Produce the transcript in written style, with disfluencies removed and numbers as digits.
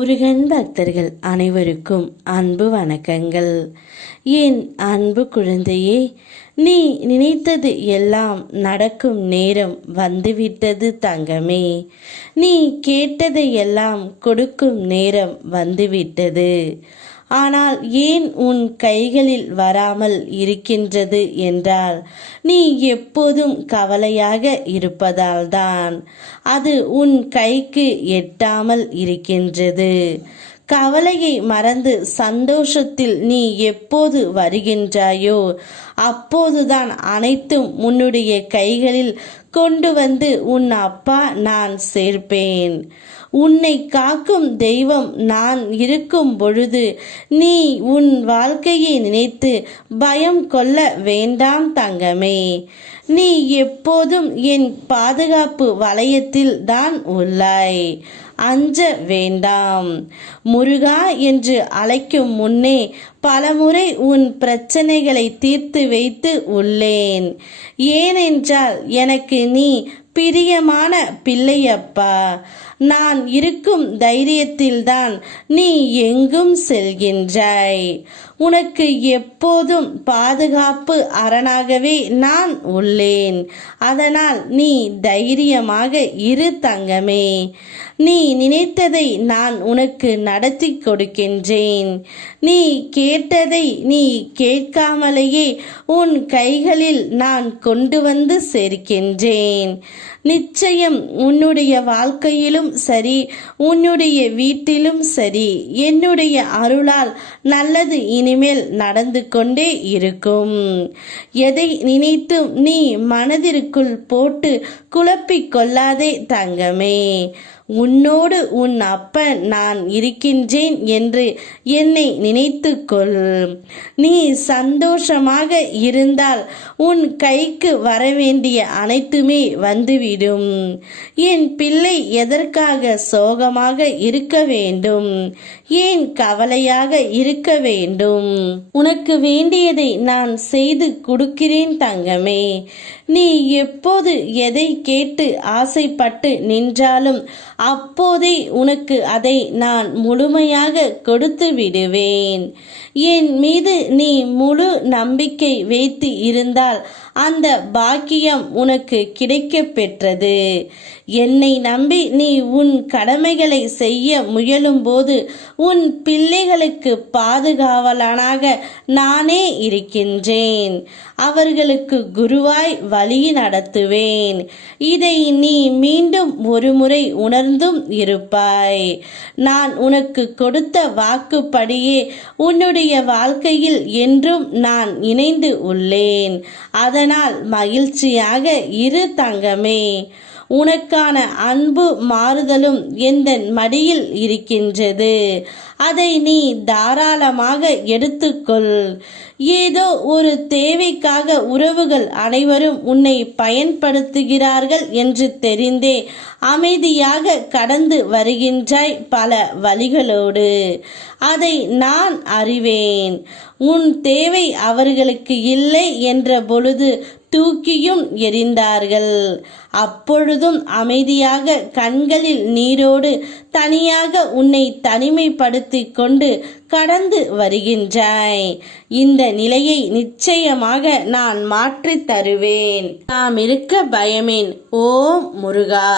முருகன் பக்தர்கள் அனைவருக்கும் அன்பு வணக்கங்கள். என் அன்பு குழந்தையே, நீ நினைத்தது எல்லாம் நடக்கும் நேரம் வந்துவிட்டது தங்கமே. நீ கேட்டதை எல்லாம் கொடுக்கும் நேரம் வந்துவிட்டது. ஆனால் ஏன் உன் கைகளில் வராமல் இருக்கின்றது என்றால், நீ எப்போதும் கவலையாக இருப்பதால்தான் அது உன் கைக்கு எட்டாமல் இருக்கின்றது. கவலையை மறந்து சந்தோஷத்தில் நீ எப்போது வருகின்றாயோ அப்போதுதான் அனைத்தும் உன்னுடைய கைகளில் கொண்டு வந்து உன் அப்பா நான் சேர்ப்பேன். உன்னை காக்கும் தெய்வம் நான் இருக்கும் பொழுது நீ உன் வாழ்க்கையை நினைத்து பயம் கொள்ள வேண்டாம் தங்கமே. நீ எப்போதும் என் பாதுகாப்பு வளையத்தில் தான் உள்ளாய். அஞ்ச வேண்டாம். முருகா என்று அழைக்கும் முன்னே பலமுறை உன் பிரச்சனைகளை தீர்த்து வைத்து உள்ளேன். ஏனென்றால் எனக்கு நீ பிரியமான பிள்ளையப்பா. நான் இருக்கும் தைரியத்தில்தான் நீ எங்கும் செல்கின்றாய். உனக்கு எப்போதும் பாதுகாப்பு அரணாகவே நான் உள்ளேன். அதனால் நீ தைரியமாக இரு தங்கமே. நீ நினைத்ததை நான் உனக்கு நடத்தி கொடுக்கின்றேன். நீ கேட்டதை நீ கேட்காமலேயே உன் கைகளில் நான் கொண்டு வந்து சேர்க்கின்றேன். நிச்சயம் உன்னுடைய வாழ்க்கையிலும் சரி, உன்னுடைய வீட்டிலும் சரி, என்னுடைய அருளால் நல்லது இனிமேல் நடந்து கொண்டே இருக்கும். எதை நினைத்தும் நீ மனதிற்குள் போட்டு குழப்பிக் கொள்ளாதே தங்கமே. உன்னோடு உன் அப்பன் நான் இருக்கின்றேன் என்று என்னை நினைத்துக்கொள். நீ சந்தோஷமாக இருந்தால் உன் கைக்கு வரவேண்டிய அனைத்துமே வந்துவிடும். என் பிள்ளை எதற்காக சோகமாக இருக்க வேண்டும்? ஏன் கவலையாக இருக்க வேண்டும்? உனக்கு வேண்டியதை நான் செய்து கொடுக்கிறேன் தங்கமே. நீ எப்போது எதை கேட்டு ஆசைப்பட்டு நின்றாலும் அப்போதே உனக்கு அதை நான் முழுமையாக கொடுத்து விடுவேன். என் மீது நீ முழு நம்பிக்கை வைத்து இருந்தால் அந்த பாக்கியம் உனக்கு கிடைக்க பெற்றது. என்னை நம்பி நீ உன் கடமைகளை செய்ய முயலும் போது உன் பிள்ளைகளுக்கு பாதுகாவலனாக நானே இருக்கின்றேன். அவர்களுக்கு குருவாய் வழி நடத்துவேன். இதை நீ மீண்டும் ஒரு முறை உணர்ந்தும் இருப்பாய். நான் உனக்கு கொடுத்த வாக்குப்படியே உன்னுடைய வாழ்க்கையில் என்றும் நான் இணைந்து உள்ளேன். அதனால் மகிழ்ச்சியாக இரு தங்கமே. உனக்கான அன்பு மாறுதலும் எந்த மடியில் இருக்கின்றது. அதை நீ தாராளமாக எடுத்துக்கொள். ஏதோ ஒரு தேவைக்காக உறவுகள் அனைவரும் உன்னை பயன்படுத்துகிறார்கள் என்று தெரிந்தே அமைதியாக கடந்து வருகின்றாய் பல வழிகளோடு. அதை நான் அறிவேன். உன் தேவை அவர்களுக்கு இல்லை என்ற பொழுது தூக்கியும் எறிந்தார்கள். அப்பொழுதும் அமைதியாக கண்களில் நீரோடு தனியாக உன்னை தனிமைப்படுத்தி கொண்டு கடந்து வருகின்றாய். இந்த நிலையை நிச்சயமாக நான் மாற்றித் தருவேன். நாம் இருக்க பயமேன். ஓம் முருகா.